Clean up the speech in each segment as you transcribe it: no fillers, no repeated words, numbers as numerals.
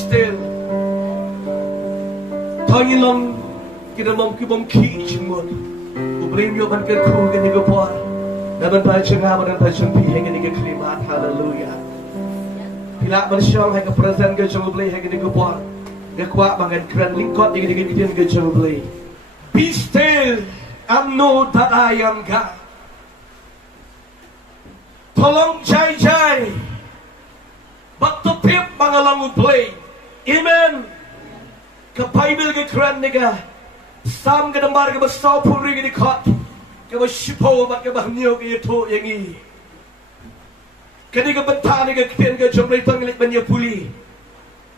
still. Thong long kita mong kibom ki chimon. Ubrim yo ban ker khu ke ni ko por. Na ban pai changa ban pai chung pi heng ni ke klimat. Hallelujah. Pila ban syong hai ke present ke chung ubli heng ni ko por. Ke kwa bangan kran lingkot ni ke kitin ke chung ubli. Be still and know that I am God. Tolong jai but to tip bangalang ubli. Amen. Ke Bible ke kran ni ke Sam ke dambar ke besau puri ke dikot ke besipo bat ke bahniu ke itu yang ini ke ni ke bentar ni ke kiten ke jom lei tong lik banyak puli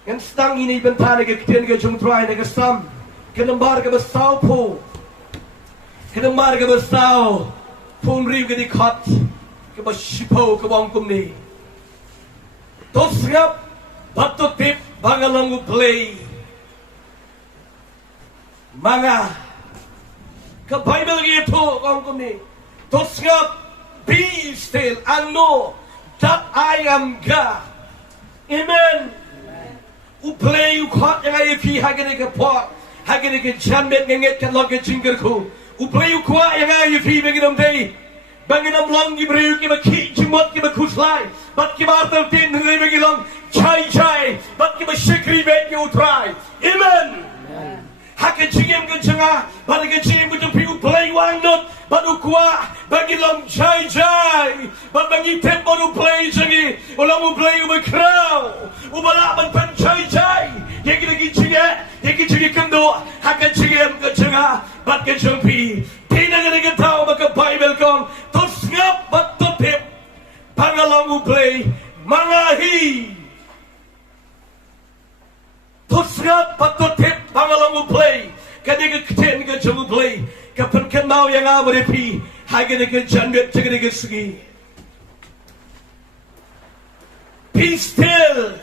yang sedang ini bentar ni ke kiten ke jom try ni ke sam ke dambar ke besau pu ke dambar ke besau puri ke dikot ke besipo ke bangkum ni tos ngap batu tip bangalang play Manga ke Bible gitu kongkom ni tos ngap be still and know that I am God. Amen. Uplay ukhat yang ay pi hagene ke pot hagene ke jambet ngenget kan log ke jinggerku uplay ukwa yang ay pi benginam day benginam long di breu ke baki jimot ke bakuslai bat ke bartel tin ngai bengilong chai bat ke basikri bet ke utrai. Amen. Haka jingem ke janga, bagi ke jingem ke jempiu play wang not, baru kuah bagi long jai, bagi tep baru play jangi, ulang play berkrau, ubala ban jai, yang lagi jingem kendo, haka jingem ke janga, bagi ke jempi, tina ke tahu bagi Bible kong, tos ngap bat tep, pangalang play, mangahi. Tusngap patut tip bangalang play kadang keten ke jemu play kapan kenau yang awal pi hagen ke jandet cegede ke segi be still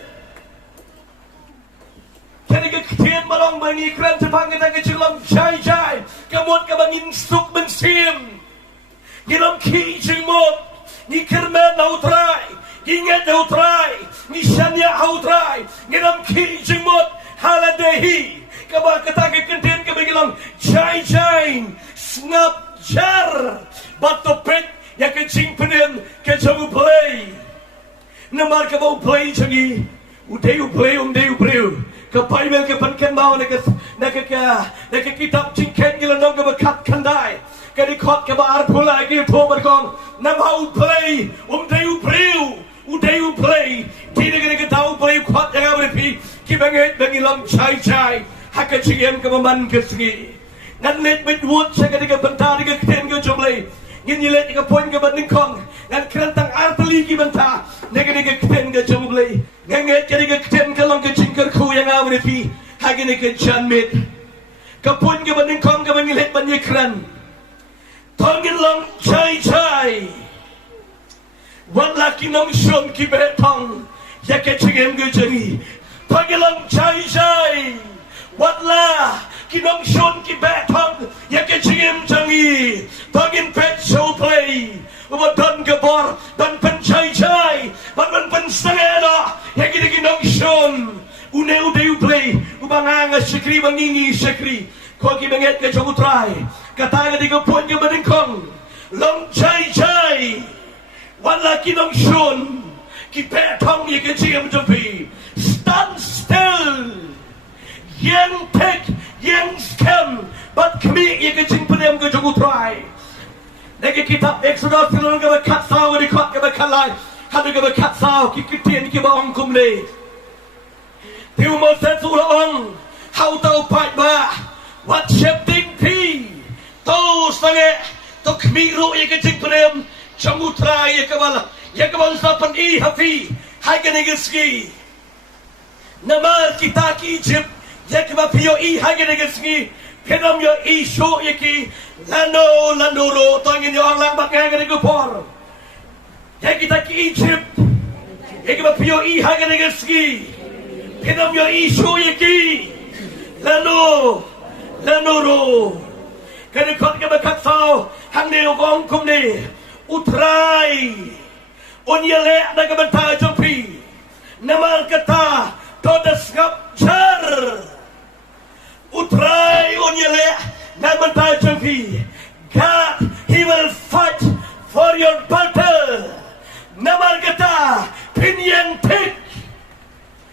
kadang keten malong bangi kran tepang kita ke jelam jai kamot ke bangin suk bensim gelam ki jemot ni kermen nautrai ingat nautrai ni shanya nautrai gelam ki jemot haladehi kaba katake kenten ke bilang jai snap jar batopet ya ke jing penen ke jamu play namar ke bau play jangi udeu play ke Bible ke panken mau nak kitab jingken gilandong ke bekat kandai ke dikot ke bar pula ke to berkong namau play udeu play tidak kena tahu play kot yang apa pi kibanget bagi lam chai haka cingem ke maman ke segi ngan net bit wood saya ketika bentar ke keten ke jomlei ngin yilet ke poin ke banding kong ngan kerantang arteli ki bentar nega ke keten ke jomlei nganget ketika keten ke long ke jingker ku yang apa pi haka ne ke janmit ke poin ke banding kong ke bangilet banyekran tongin long chai Wan laki NONGSHUN ki betong ya ke cingem ke jangi pagilang jai wat la ki NONGSHUN ki betong ya ke cingem jangi tongin pet show play ubadon ke bor dan pen jai ban sangena ya ki NONGSHUN ude play ubanganga sekri bangingi sekri ko ki benget ke jogutrai kata ke diga pon ke badingkong long jai Wan laki NONGSHUN ki petong ye ke jiem jepi stand still yang tek yang scam bat kami ye ke jing penem ke jogu try nege kitab Exodus tilon ke bekat saw di kot ke bekalai hadu ke bekat saw ki kitien ki baong kumle tiu mo set su ong how tau pai ba what shifting pi to sange to kami ro ye ke jing penem Jamutra ya kebal sapan i hafi hai kenegeski namar kita ki Egypt ya kebal pio i hai kenegeski kedam yo i show ya ki lando ro tongin yo lang bakai kenegupor ya kita ki Egypt ya kebal pio i hai kenegeski kedam yo i show ya ki lando ro kenekot ke bekat sao hang ne gong kum ne utrai onyele daga benta jompi namal kata to the sculpture. Utrai unyale namantai jangki. God, He will fight for your battle. Namar kata Thyrniang tik.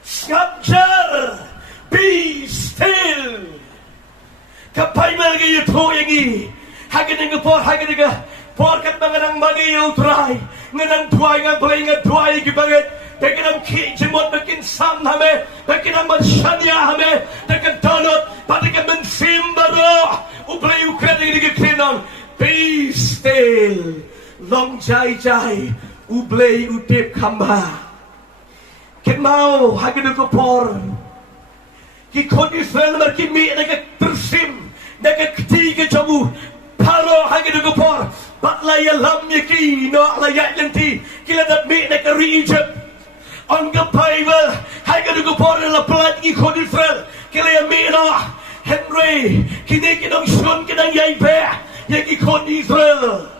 Sculpture, be still. Kapay malagi yuto yangi. Hagin nga por kat mga nang mani utray. Nga nang tuway nga balay nga tuway gibangat. Bagi nang kijimot bakin sam hame. Bagi nang mansyanya hame. Dagan donot. Pati ka mensimbaro. Ublay ukran nga nagkrinang. Be still. Long jai jai. Ublay utip kamba. Kimau hagin nga por. Kikon Israel markimi nagkatersim. Nagkatiga jamu. Paro hagin nga por. Batlay alam yaki. No alayat yanti. Kiladat mi nagkari Egypt. On the Bible, hagin nga por na lapalat kikon Israel. Kilaya mi na. Henry. NONGSHUN kinang yaype. Yaki kon Israel.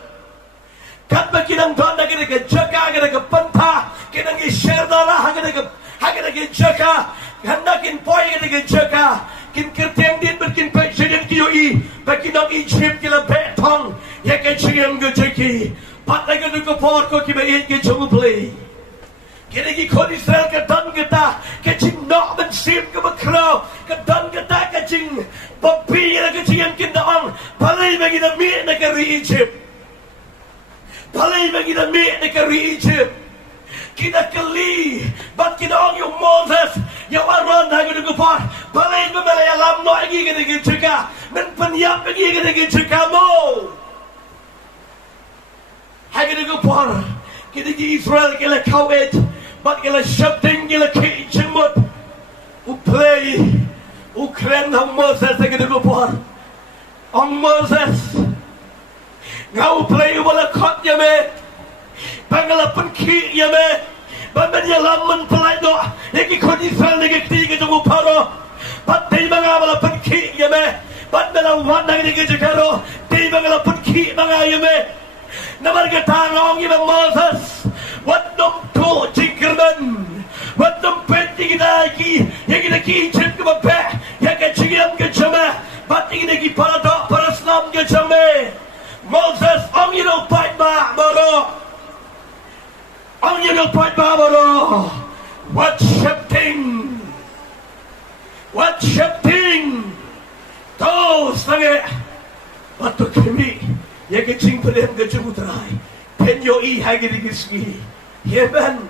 Kat ba kinang doon na kinagajaka. Kinagapanta. Kinang i-share na na. Hagin nagajaka. Hanakin po yung nagajaka. Kinkirteng din ba't kinpensyon kiyo ba't kinang Egypt kila betong yakachiyang gajaki patay ka nagkapor ko kibayin ka jumuplay kinagi kon Israel kadan kita kaching nok mansim ka makraw kadan kita kaching pagpira kachiyang kindaang palay maginamit na kari Egypt palay maginamit na kari Egypt kinakali ba't kinaong yung Moses yung Aaron hagin nagkapor balay mo malayalam no ang ikinagin tsaka men panyap ang ikinagin tsaka mo hagin nagkapor kinagi Israel kila kawit ba't kila shabding kila kijimot uplay ukren ng Moses hagin nagkapor ang Moses nga uplay wala kot yame pangalapan ki yame Babanyalam man palay do Yaki kon Israel nagkatiga jung uparo Pat di mga malapan ki yame Pat malawan nang nagkajikaro Di mga lapan ki mga yame Namargatangong ibang Moses Wat nung to jingkerman Wat nung pwede ginaki Yaki naki-Egypt kababe Yaki chigam kajame Pat nagi parado paraslam kajame Moses ang inupay ba moro Ang yung pagbabaro, what shifting, to sange, bato kami, yakaching palem gajumutray, penyo ihagirigisgi, yemen,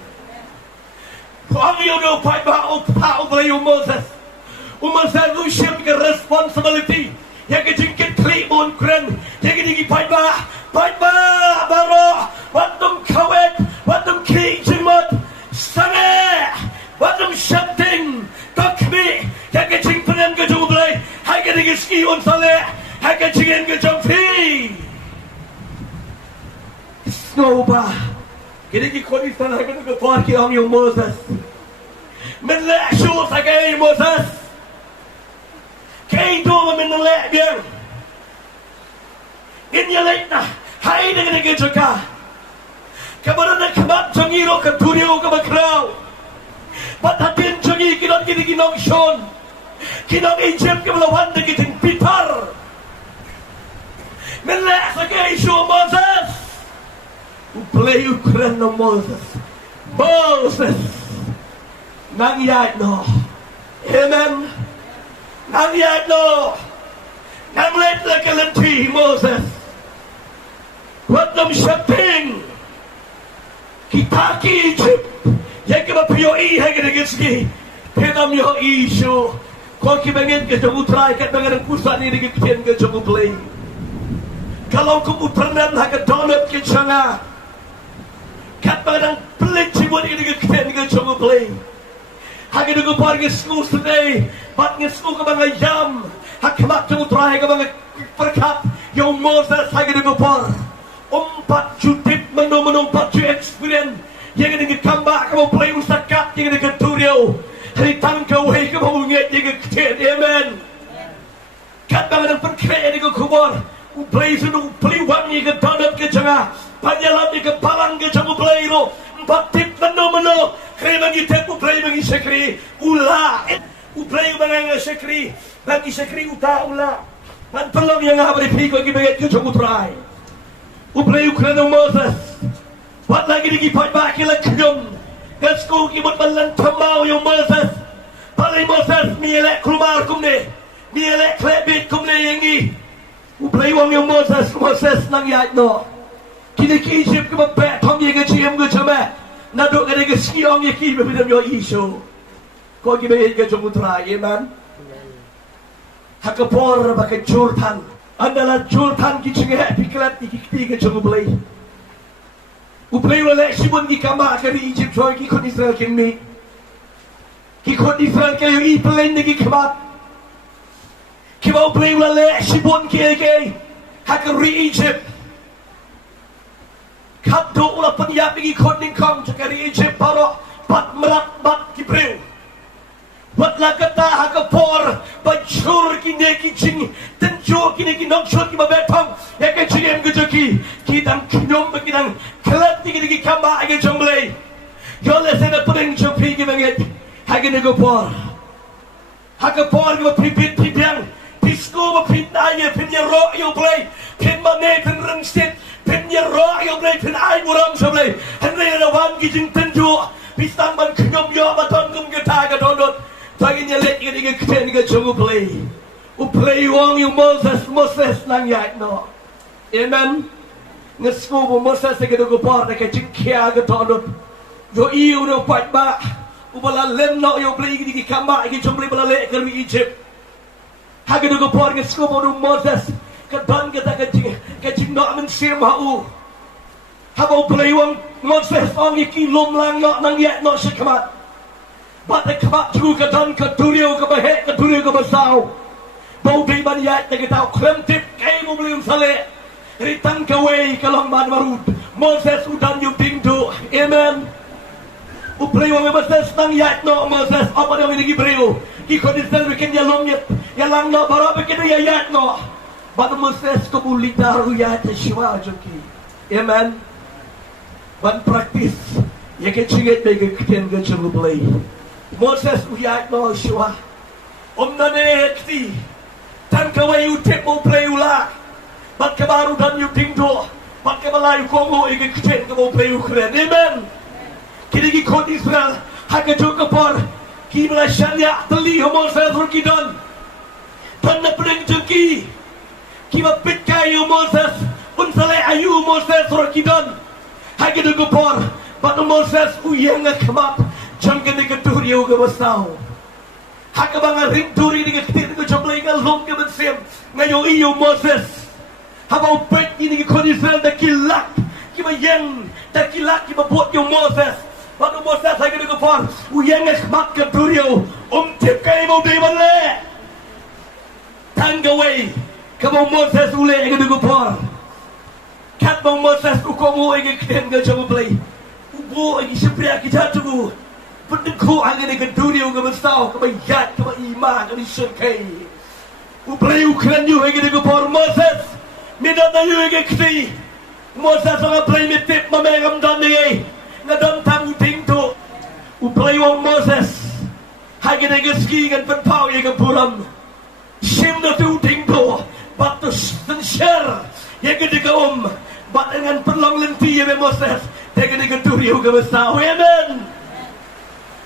ang yung pagbabaro, yung Moses, umasalusyam ka responsibility, yakaching kitlimon kren, yakaching pagbabaro, watong kawet, watong kijimot, sange, watong shifting, takmi, yakaching panem gajumblay, hagirigiski unsale, hagachingen gajumfi. Snow ba? Kinigikon isa na hagirigapon ki ang yung Moses. Menlesyo sa kay Moses. Kay do menlek biang. Ginyalay na, hay na ginigidyo ka. Kabaran na kamat jangiro katuriyo ka makraw. Patatin jangi kinang NONGSHUN. Kinang Egypt kamalawan na kiting pitar. Menlek sa kay Moses. Uplay ukran ng Moses. Moses. Nangyayat no. Amen. Nangyayat no. Namlet na kalanti Moses. What nam shaping. Kitaki Egypt. Yang kama piyo ihagirigitski. Pinam yo isyo. Kung kibangin ka jang utray kat mga ng kusan ni nagigitian ka jang uplay. Kalau kumutranan hagadonot ka nga. Kat mga ng palitibon ni nagigitian ka jang uplay. Hagirigupar nga schools today. Bat nga school ka mga yam. Hakamat jang utray ka mga perkat. Yung Moses hagirigupar. Umpat jutip manumpat ju experience yang ini kamba kamu play ustakat yang ini keturio hari tangkau hai kamu ngek yang keten amen kat bangan perkaya ini kubur play sunu play wangi ke tanam ke janga panjalan ke palang ke jamu play lo empat tip mano kaya bagi tepu play bagi sekri ulah mga syekri, bagi syekri utaula. Man pelong yang habari piko gibayat ke jomutrai. Uplay Ukraine Moses. Wat lagi digipat baki lang kanyom. Gasko kibot balan tamau yung Moses. Palay Moses mielek kulmar kumne. Mielek klebit kumne yengi. Uplay wang yung Moses nang yait no. Kini ki Egypt kebabek thong ye ke chiem ke chame. Naduk ke skiong ye ki bebidam yo iso. Ko gibayat ke jomutrai, amen. Hakapor bakai Jordan. Adalah Jordan kicingnya piklat dikikti ke jomulai. Uplay wala sibun di kama kari Egypt soy kikot Israel kimi. Kikot Israel kayo ipelen di kikamat. Kiba uplay wala sibun kaya hakari Egypt. Kaddo ula penyap kikot ningkong cakari Egypt paro pat merak bat kibreu. Watlah kata hakapor bajur kini kicing tenjo kini NONGSHUN ki babetong ya ke cingem ke joki kidang kinyom bekidang kelat kini ki kamba age jomblei yole sena puding jopi ki banget hagene gopor hakapor ki pipit pipiang disco ba pitaya pinya ro yo play pin mane pin rungsit pinya ro yo play pin ai muram jomblei henre na wan ki jing tenjo pisang ban kinyom yo baton kum geta ga dodot pagi nyelek ini keten ke jomu play. Uplay wong yung Moses nang yait no. Amen. Ngesku bu Moses ke dogo par ke jingkia ke tonot. Yo iu no pat ba. Ubala lem no yo play di kamba ke jomu bala le ke Egypt. Ha ke dogo par ngesku bu Moses ke don ke ta ke jing no men sim ha u. Ha bu play wong Moses ong iki lom lang no nang yait no shikamat. Bata kamat juga dan keturio ke bahek keturio ke basau. Bau di banyak yang kita kremtip kayu belum sale. Ritang kawai kalong man marud. Moses udan yung pintu. Amen. Uplay wang Moses nang yat no Moses apa dia ini gibreu. Kiko disel bikin dia longit. Yang lang no baru bikin dia yat no. Bata Moses kebuli daru yat shiwa joki. Amen. Ban praktis. Ya kecingit bagi keten ke celuplay. Moses uyat no shiwa. Nane kti. Tan kawai utip mo play ula. Bat kabaru dan yu tingdo. Bat kabalayu kongo igi kten mo play Ukraine. Amen. Kini ki kod Israel. Haka joka por. Ki bala syariah teli ho Moses rukidon. Tan na pring jengki. Ki mapit kayu Moses. Unsale ayu Moses rukidon. Haka joka por. Bat Moses uyang kamat. Jangan diketurio ke basau. Haka banga rinturi diketir ke jomlai ke lom ke bensim. Ngayo iyo Moses. Habau pet ini ke Israel dah kilak. Kiba yang dah kilak kiba buat yo Moses. Waktu Moses haka dekepar. Uyang esmat keturio. Tip kai mau di mana? Tanggawai. Kabau Moses ule haka dekepar. Kat bau Moses ukomu haka keten ke jomlai. Ubo haka sepria kijatugu. Pendengku angin dengan dunia ke besar, ke bayat, ke iman, ke syurkai. Uplay Ukraine you hingga dengan por Moses. Minat na you hingga kti. Moses orang play mitip mamengam dan ni. Ngadam tang ting tu. Uplay wong Moses. Hingga dengan ski dengan penpau hingga puram. Sim na tu ting tu. Batus dan share. Hingga dengan bat dengan perlong lenti ya Moses. Hingga dengan dunia ke besar. Amen.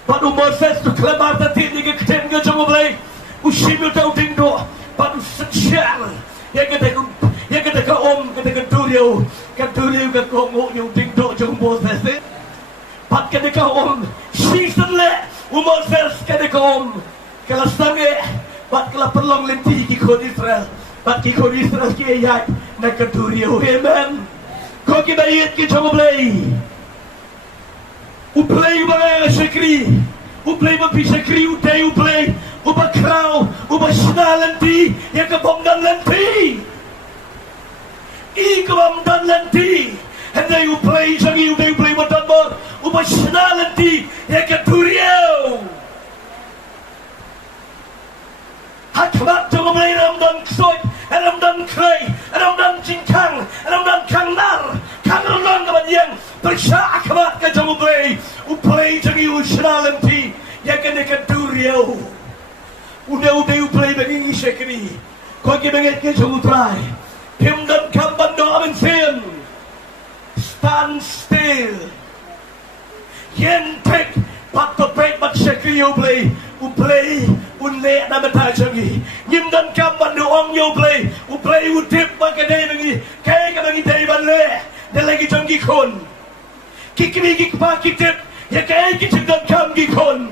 Padu Moses tu kelebar tadi ni keten ke jombo play. Usim tu ting tu. Padu sensial. Ya kata ke durio ke kongo yung ting tu jombo Moses. Pat kata ke season le. Moses kata ke kalau sange. Pat kalau perlong lenti kikot Israel. Pat kikot Israel ki ayat nak ke durio. Amen. Kau kita ayat ke jombo play. Uplay ba sekri, uplay ba sekri uplay, uba kraw, uba sinalanti, ya kabongdan lanti, kabongdan lanti, henday uplay sagi uplay ba tanbor, uba sinalanti, ya katuriyo. Hakmat jong uplay ramdan ksoy, ramdan kray, ramdan cincang, ramdan kangnar, kangrolong kabanyang. Bersya akamat ke jom uplay jangi usnalanti yang kena kedurio Udah play bagi Shekri. Kau kita ke Utrai. Tim dan kamban doa mensin. Stand still. Yen tek patut break mat Shekri play. Play unle nama tajangi. Nim dan kamban doang play utip makanai bagi. Kaya bagi day banle. Dan lagi jangi kon. Kikri kikpa kitip. Ya kaya kita dan kam gikon.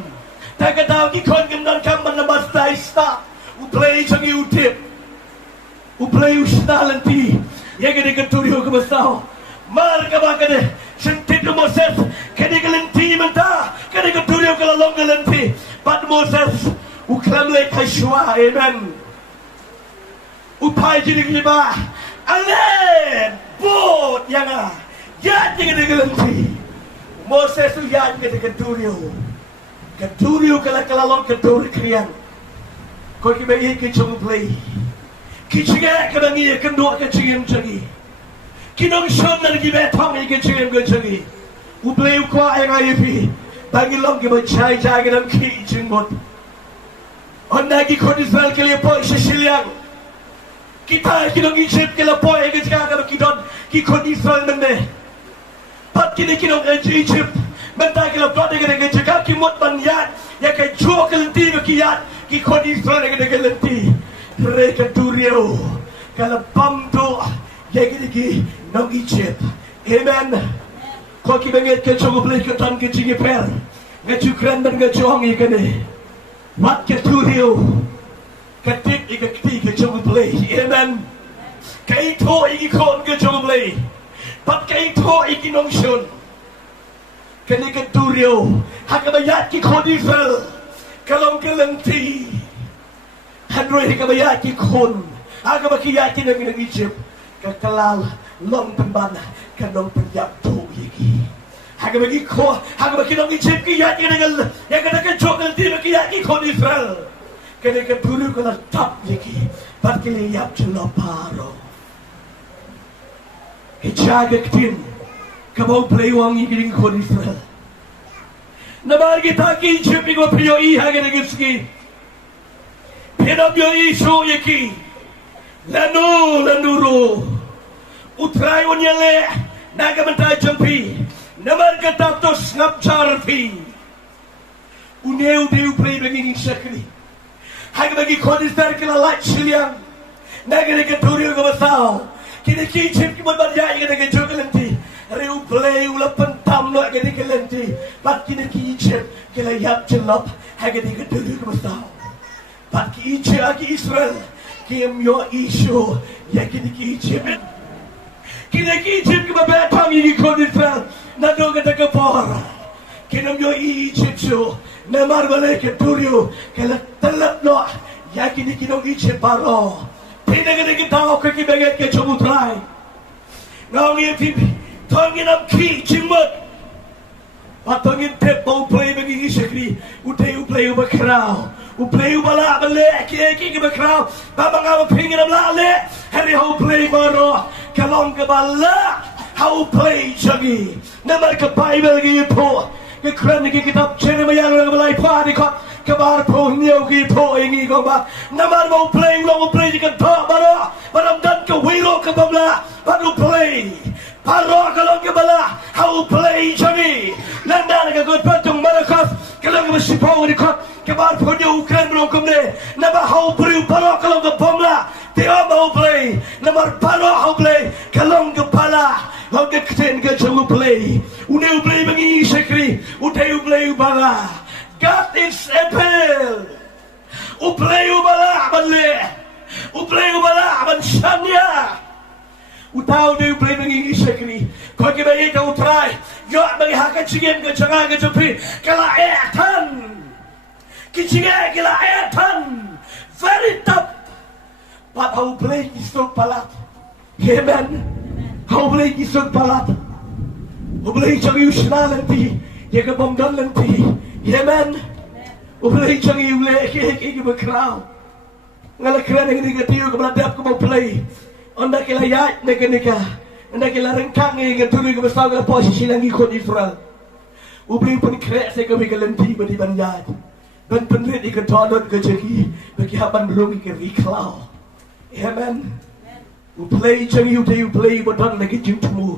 Tak kata gikon dan kamban nama stop. Play jangi utip. Play usnalanti. Ya kaya keturiu kemasau. Mar kabakade. Sentit Moses. Kaya kelenti mentah. Kaya keturiu kelalong kelenti. But Moses, uklamle kashwa, amen. Upai jadi lima, ale, bot yang yat yang digelanti. Moses tu yat yang keturiu kalau kelalong keturi krian. Kau kita ini kecung play, kecingnya kebangi kendua kecingin cagi. NONGSHUN dan kita thong ini kecingin cagi. Uplay ukwa yang ayepi. Bagi long kita cai dalam kicing mot. Anda kita Israel kali apa Sicilian. Kita Egypt kali apa yang kita kita Israel mana. Pat kita Egypt. Mentah kali apa yang kita mot banyak. Ya kita jual kelenti berkiat. Kita Israel yang kita kelenti. Mereka turiu. Kalau pam tu ya kita nong Egypt. Amen. Kau kita ingat kecung boleh ketan kecing per, ngaju keren dan ngaju hangi kene. Mat keturiu, ketik ikati kecung boleh, amen. Kaito ikon kecung boleh, pat kaito iki NONGSHUN. Kene keturiu, hakabayat ikon Israel, kalong kelenti. Handroi hakabayat ikon, hakabayat ng Egypt, kakalal long pembana, kanong penyap tu. Haga bagi nong Egypt kiyat yang kena jokal di bagi kiyat ikon Israel. Kena dulu kena tap lagi, bagi liap celaparo. Kejaga ketin, kabau play wangi giling ikon Israel. Nabar kita ki Egypt iko PHI haga negitski. Pinam yo isu yaki, lanuro, utrai wanyale, naga mentai jampi. Namar kata tos ngap charpi. Uneu play bagi Shekri. Hagi bagi kodistar kala light siliang. Nagare keturiu kemasau. Kini Egypt kibon banyak kena kejogelenti. Reu play ula pentam lo kena kelenti. Pat kini Egypt kala yap celop. Hagi keturiu kemasau. Pat ki Egypt agi Israel. Kim yo isu ya kini Egypt. Kini Egypt kibabetang ini kodistar. Nado kata kepor, kena yo Egypt so, namar balai keturiu, kala telap no, yakin kita Egypt baro, tidak kena kita tahu kekibagat kecomutrai, nangin pipi, thongin am ki cimut, patongin tep bau play bagi Shekri, uplay bakrau, uplay bala balai ki bakrau, babang apa pingin am lale, hari how play baro, kalong kebala. How play jagi, namar ke Bible lagi po, ke Quran lagi kitab Jeremiah lagi balai padi kot, kabar po niau lagi po ini kau ba, namar mau play jika tak baram dan ke wiro ke babla, baru play, paro kalau ke bala, how play jagi, nanda ke god patung marakas, kalau ke masipau di kot, kabar po niau Quran belum kemne, namar how play paro kalau ke babla, tiap mau play, namar paro how play, kalau ke bala. How the keten ke jangu play. Uneu play bagi Shekri. Uteu play bala. God is apple. Uplay bala banle. Uplay bala ban shanya. Utau deu play bagi Shekri. Kau kita ita utrai. Yo bagi hakat cingem ke jangan ke jepi. Kala etan. Kicingem kala etan. Very tough. But how play is so palat. Amen. Kau boleh kisah palat, kau boleh cari usna nanti, ya ke bomdan nanti, amen. Kau boleh cari boleh ke berkerau, ngalah kerana yang digatiu kau beradab kau mau play, anda kelayat neka, anda kelarengkang yang tuli kau bersau posisi lagi kau Israel, kau boleh pun kerek sekau berkelanti beri banjat, Ben penrit ikan tolot ke jadi bagi haban belum ikan riklau. Amen. U play jadi u play bodan lagi jing temu.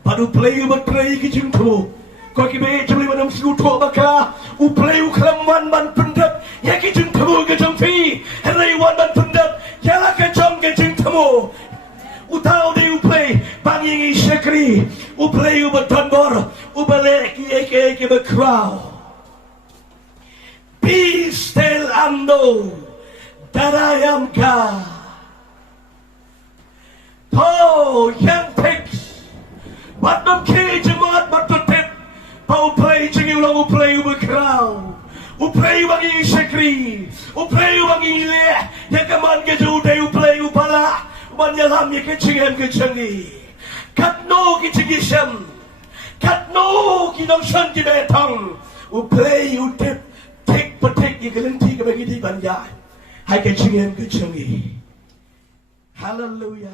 Baru play u play ke jing temu. Kau kibai jadi mana mesti u tua maka u play u kelamwan ban pendat ya ke jing temu ke jang fi. Hari wan ban pendat ya lah ke jang ke jing temu. U tahu dia u play bangi syakri u play u bodan bor u balik ke berkrau. Be still and know that I am God. Oh, young pigs, what them cage and what the tip, how play ching you long play with crown, who play wangi shakri, who play wangi le, yakaman get you day who play you pala, one yalam yakaching and kitcheni. Cut no kitchigisham, cut no NONGSHUN ki betong, who play you tip. Take you can take a big banyai. I can sing him good singing. Hallelujah.